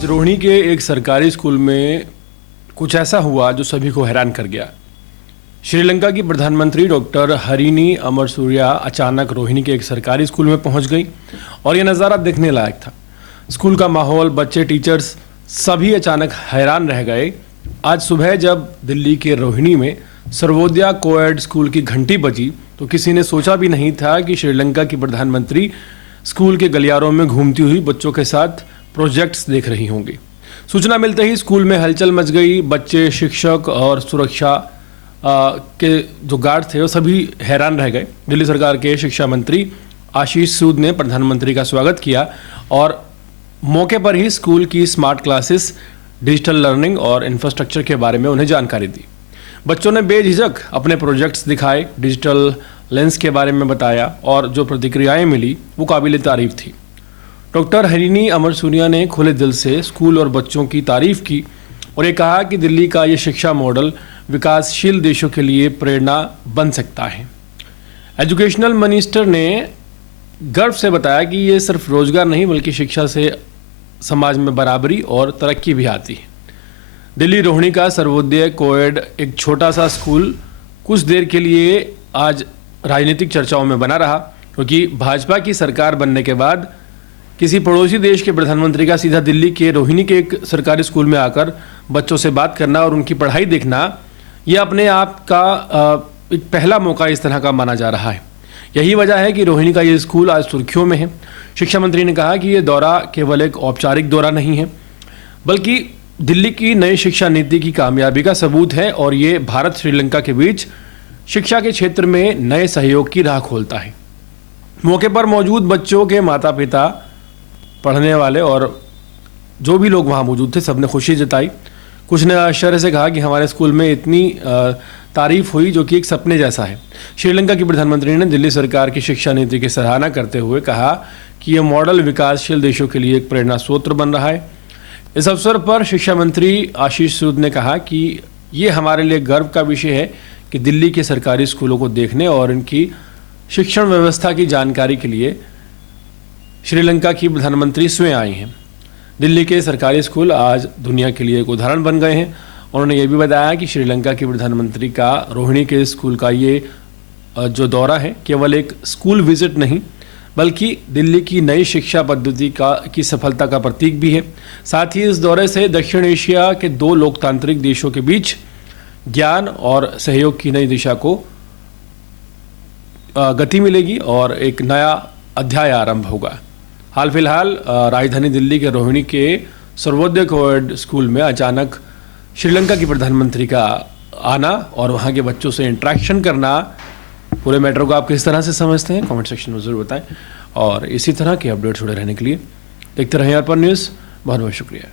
आज रोहिणी के एक सरकारी स्कूल में कुछ ऐसा हुआ जो सभी को हैरान कर गया। श्रीलंका की प्रधानमंत्री डॉक्टर हरिनी अमरसूरिया अचानक रोहिणी के एक सरकारी स्कूल में पहुंच गई और यह नज़ारा देखने लायक था। स्कूल का माहौल, बच्चे, टीचर्स सभी अचानक हैरान रह गए। आज सुबह जब दिल्ली के रोहिणी में सर्वोदया कोएड स्कूल की घंटी बजी तो किसी ने सोचा भी नहीं था कि श्रीलंका की प्रधानमंत्री स्कूल के गलियारों में घूमती हुई बच्चों के साथ प्रोजेक्ट्स देख रही होंगी। सूचना मिलते ही स्कूल में हलचल मच गई। बच्चे, शिक्षक और सुरक्षा के जो गार्ड थे वो सभी हैरान रह गए। दिल्ली सरकार के शिक्षा मंत्री आशीष सूद ने प्रधानमंत्री का स्वागत किया और मौके पर ही स्कूल की स्मार्ट क्लासेस, डिजिटल लर्निंग और इंफ्रास्ट्रक्चर के बारे में उन्हें जानकारी दी। बच्चों ने बेझिझक अपने प्रोजेक्ट्स दिखाए, डिजिटल लेंस के बारे में बताया और जो प्रतिक्रियाएं मिली वो काबिल तारीफ थी। डॉक्टर हरिनी अमरसूरिया ने खुले दिल से स्कूल और बच्चों की तारीफ की और ये कहा कि दिल्ली का ये शिक्षा मॉडल विकासशील देशों के लिए प्रेरणा बन सकता है। एजुकेशनल मिनिस्टर ने गर्व से बताया कि ये सिर्फ रोजगार नहीं बल्कि शिक्षा से समाज में बराबरी और तरक्की भी आती है। दिल्ली रोहिणी का सर्वोदय कोएड एक छोटा सा स्कूल कुछ देर के लिए आज राजनीतिक चर्चाओं में बना रहा, क्योंकि भाजपा की सरकार बनने के बाद किसी पड़ोसी देश के प्रधानमंत्री का सीधा दिल्ली के रोहिणी के एक सरकारी स्कूल में आकर बच्चों से बात करना और उनकी पढ़ाई देखना, यह अपने आप का एक पहला मौका इस तरह का माना जा रहा है। यही वजह है कि रोहिणी का ये स्कूल आज सुर्खियों में है। शिक्षा मंत्री ने कहा कि ये दौरा केवल एक औपचारिक दौरा नहीं है बल्कि दिल्ली की नई शिक्षा नीति की कामयाबी का सबूत है और ये भारत श्रीलंका के बीच शिक्षा के क्षेत्र में नए सहयोग की राह खोलता है। मौके पर मौजूद बच्चों के माता पिता, पढ़ने वाले और जो भी लोग वहाँ मौजूद थे सबने खुशी जताई। कुछ ने आश्चर्य से कहा कि हमारे स्कूल में इतनी तारीफ हुई जो कि एक सपने जैसा है। श्रीलंका की प्रधानमंत्री ने दिल्ली सरकार की शिक्षा नीति की सराहना करते हुए कहा कि यह मॉडल विकासशील देशों के लिए एक प्रेरणा स्रोत बन रहा है। इस अवसर पर शिक्षा मंत्री आशीष सूद ने कहा कि ये हमारे लिए गर्व का विषय है कि दिल्ली के सरकारी स्कूलों को देखने और इनकी शिक्षण व्यवस्था की जानकारी के लिए श्रीलंका की प्रधानमंत्री स्वयं आई हैं। दिल्ली के सरकारी स्कूल आज दुनिया के लिए एक उदाहरण बन गए हैं। उन्होंने ये भी बताया कि श्रीलंका की प्रधानमंत्री का रोहिणी के स्कूल का ये जो दौरा है केवल एक स्कूल विजिट नहीं बल्कि दिल्ली की नई शिक्षा पद्धति की सफलता का प्रतीक भी है। साथ ही इस दौरे से दक्षिण एशिया के दो लोकतांत्रिक देशों के बीच ज्ञान और सहयोग की नई दिशा को गति मिलेगी और एक नया अध्याय आरंभ होगा। हाल फिलहाल राजधानी दिल्ली के रोहिणी के सर्वोदय कोएड स्कूल में अचानक श्रीलंका की प्रधानमंत्री का आना और वहाँ के बच्चों से इंटरेक्शन करना, पूरे मैटर को आप किस तरह से समझते हैं कमेंट सेक्शन में ज़रूर बताएं और इसी तरह के अपडेट जुड़े रहने के लिए देखते रहें यार पर न्यूज़। बहुत बहुत शुक्रिया।